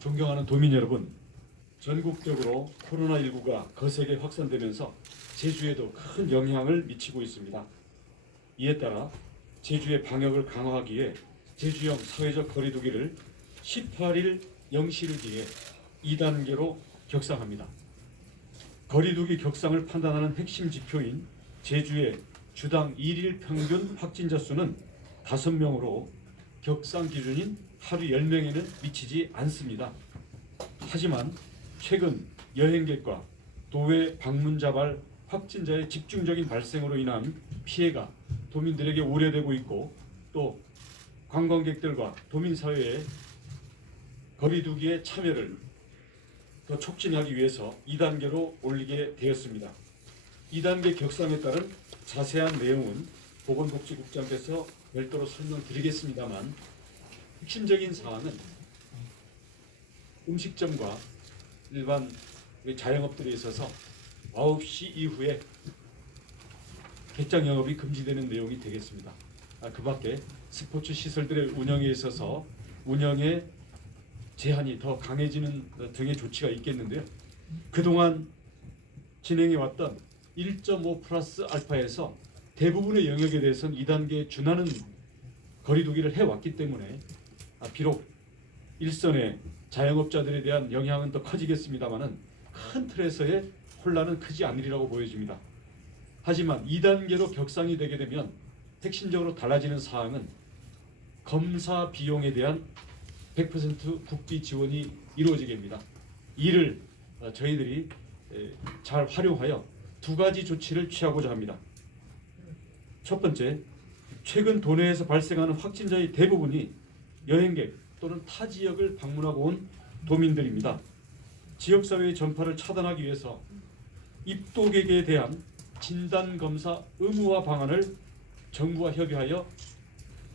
존경하는 도민 여러분, 전국적으로 코로나19가 거세게 확산되면서 제주에도 큰 영향을 미치고 있습니다. 이에 따라 제주의 방역을 강화하기 위해 제주형 사회적 거리두기를 18일 0시를 기해 2단계로 격상합니다. 거리두기 격상을 판단하는 핵심 지표인 제주의 주당 1일 평균 확진자 수는 5명으로 격상 기준인 하루 10명에는 미치지 않습니다. 하지만 최근 여행객과 도외 방문 자발 확진자의 집중적인 발생으로 인한 피해가 도민들에게 우려되고 있고, 또 관광객들과 도민사회의 거리두기에 참여를 더 촉진하기 위해서 2단계로 올리게 되었습니다. 2단계 격상에 따른 자세한 내용은 보건복지국장께서 별도로 설명드리겠습니다만, 핵심적인 사항은 음식점과 일반 자영업들에 있어서 9시 이후에 객장 영업이 금지되는 내용이 되겠습니다. 그 밖에 스포츠 시설들의 운영에 있어서 운영에 제한이 더 강해지는 등의 조치가 있겠는데요. 그동안 진행해왔던 1.5 플러스 알파에서 대부분의 영역에 대해서는 2단계에 준하는 거리두기를 해왔기 때문에 비록 일선의 자영업자들에 대한 영향은 더 커지겠습니다만은 큰 틀에서의 혼란은 크지 않으리라고 보여집니다. 하지만 2단계로 격상이 되게 되면 핵심적으로 달라지는 사항은 검사 비용에 대한 100% 국비 지원이 이루어지게 됩니다. 이를 저희들이 잘 활용하여 두 가지 조치를 취하고자 합니다. 첫 번째, 최근 도내에서 발생하는 확진자의 대부분이 여행객 또는 타 지역을 방문하고 온 도민들입니다. 지역사회의 전파를 차단하기 위해서 입도객에 대한 진단검사 의무화 방안을 정부와 협의하여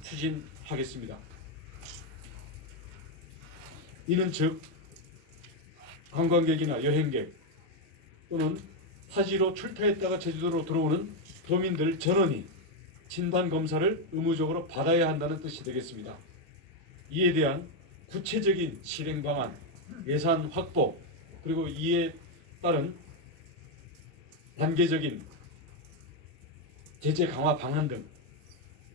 추진하겠습니다. 이는 즉 관광객이나 여행객 또는 타지로 출타했다가 제주도로 들어오는 도민들 전원이 진단검사를 의무적으로 받아야 한다는 뜻이 되겠습니다. 이에 대한 구체적인 실행 방안, 예산 확보, 그리고 이에 따른 단계적인 제재 강화 방안 등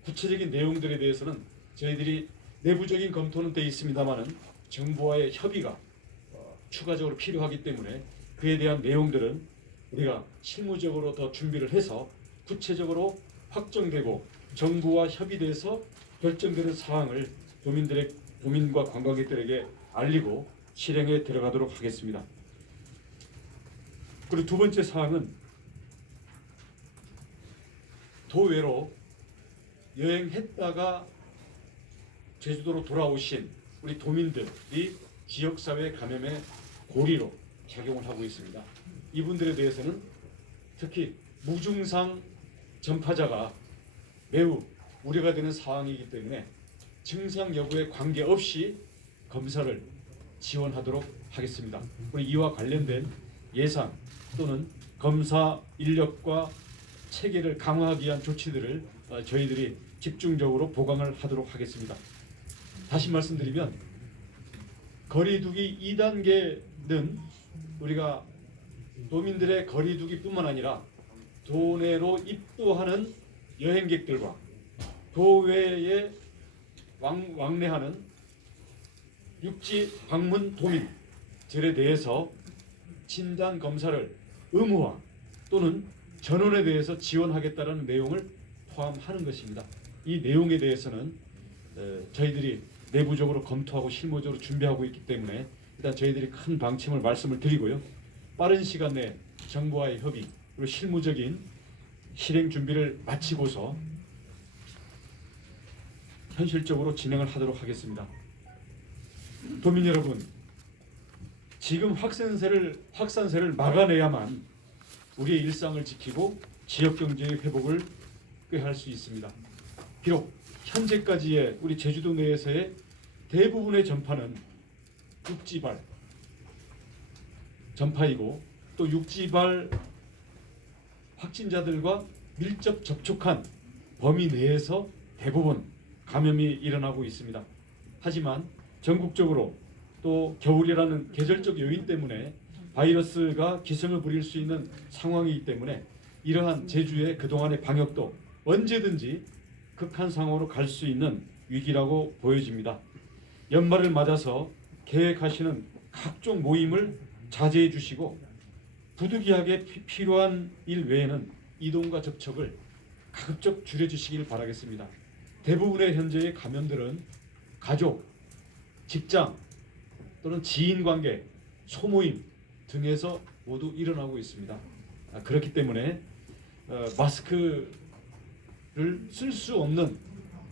구체적인 내용들에 대해서는 저희들이 내부적인 검토는 되어 있습니다만은 정부와의 협의가 추가적으로 필요하기 때문에 그에 대한 내용들은 우리가 실무적으로 더 준비를 해서 구체적으로 확정되고 정부와 협의돼서 결정되는 사항을 도민과 관광객들에게 알리고 실행에 들어가도록 하겠습니다. 그리고 두 번째 사항은 도외로 여행했다가 제주도로 돌아오신 우리 도민들이 지역사회 감염의 고리로 작용을 하고 있습니다. 이분들에 대해서는 특히 무증상 전파자가 매우 우려가 되는 상황이기 때문에 증상 여부에 관계없이 검사를 지원하도록 하겠습니다. 우리 이와 관련된 예산 또는 검사 인력과 체계를 강화하기 위한 조치들을 저희들이 집중적으로 보강을 하도록 하겠습니다. 다시 말씀드리면 거리두기 2단계는 우리가 도민들의 거리두기뿐만 아니라 도내로 입도하는 여행객들과 도외에 왕래하는 육지 방문 도민들에 대해서 진단 검사를 의무화 또는 전원에 대해서 지원하겠다는 내용을 포함하는 것입니다. 이 내용에 대해서는 저희들이 내부적으로 검토하고 실무적으로 준비하고 있기 때문에 일단 저희들이 큰 방침을 말씀을 드리고요. 빠른 시간 내에 정부와의 협의 그리고 실무적인 실행 준비를 마치고서 현실적으로 진행을 하도록 하겠습니다. 도민 여러분, 지금 확산세를 막아내야만 우리의 일상을 지키고 지역 경제의 회복을 꾀할 수 있습니다. 비록 현재까지의 우리 제주도 내에서의 대부분의 전파는 육지발 전파이고, 또 육지발 확진자들과 밀접 접촉한 범위 내에서 대부분 감염이 일어나고 있습니다. 하지만 전국적으로 또 겨울이라는 계절적 요인 때문에 바이러스가 기승을 부릴 수 있는 상황이기 때문에 이러한 제주의 그동안의 방역도 언제든지 극한 상황으로 갈 수 있는 위기라고 보여집니다. 연말을 맞아서 계획하시는 각종 모임을 자제해 주시고 부득이하게 필요한 일 외에는 이동과 접촉을 가급적 줄여주시길 바라겠습니다. 대부분의 현재의 감염들은 가족, 직장 또는 지인관계, 소모임 등에서 모두 일어나고 있습니다. 그렇기 때문에 마스크를 쓸 수 없는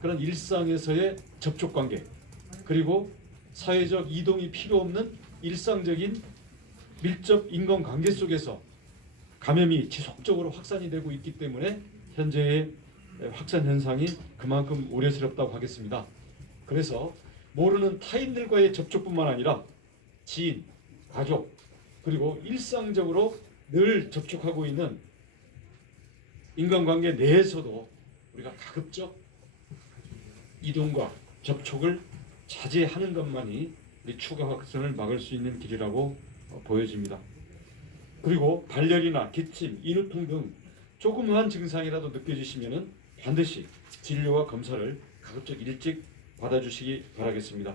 그런 일상에서의 접촉관계 그리고 사회적 이동이 필요 없는 일상적인 밀접 인간관계 속에서 감염이 지속적으로 확산이 되고 있기 때문에 현재의 확산 현상이 그만큼 우려스럽다고 하겠습니다. 그래서 모르는 타인들과의 접촉뿐만 아니라 지인, 가족 그리고 일상적으로 늘 접촉하고 있는 인간관계 내에서도 우리가 가급적 이동과 접촉을 자제하는 것만이 우리 추가 확산을 막을 수 있는 길이라고 보여집니다. 그리고 발열이나 기침, 인후통 등 조그마한 증상이라도 느껴지시면 반드시 진료와 검사를 가급적 일찍 받아주시기 바라겠습니다.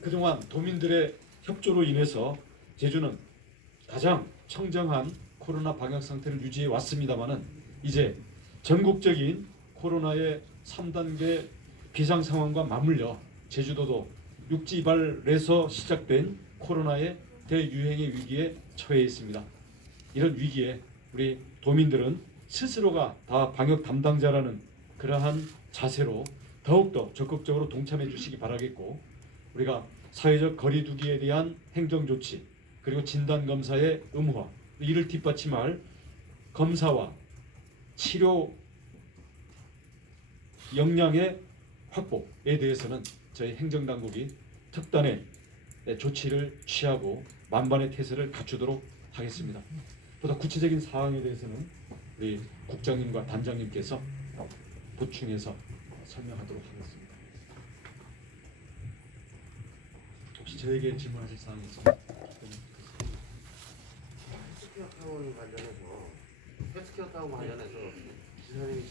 그동안 도민들의 협조로 인해서 제주는 가장 청정한 코로나 방역 상태를 유지해 왔습니다마는 이제 전국적인 코로나의 3단계 비상 상황과 맞물려 제주도도 육지발에서 시작된 코로나의 대유행의 위기에 처해 있습니다. 이런 위기에 우리 도민들은 스스로가 다 방역 담당자라는 그러한 자세로 더욱더 적극적으로 동참해 주시기 바라겠고 우리가 사회적 거리두기에 대한 행정조치 그리고 진단검사의 의무화 이를 뒷받침할 검사와 치료 역량의 확보에 대해서는 저희 행정당국이 특단의 조치를 취하고 만반의 태세를 갖추도록 하겠습니다. 보다 구체적인 사항에 대해서는 우리 국장님과 단장님께서 보충해서 설명하도록 하겠습니다. 혹시 저에게 질문하실 사항이 있습니까? 헬스케어 타운 관련해서 헬스케어 타운 관련해서 지사님이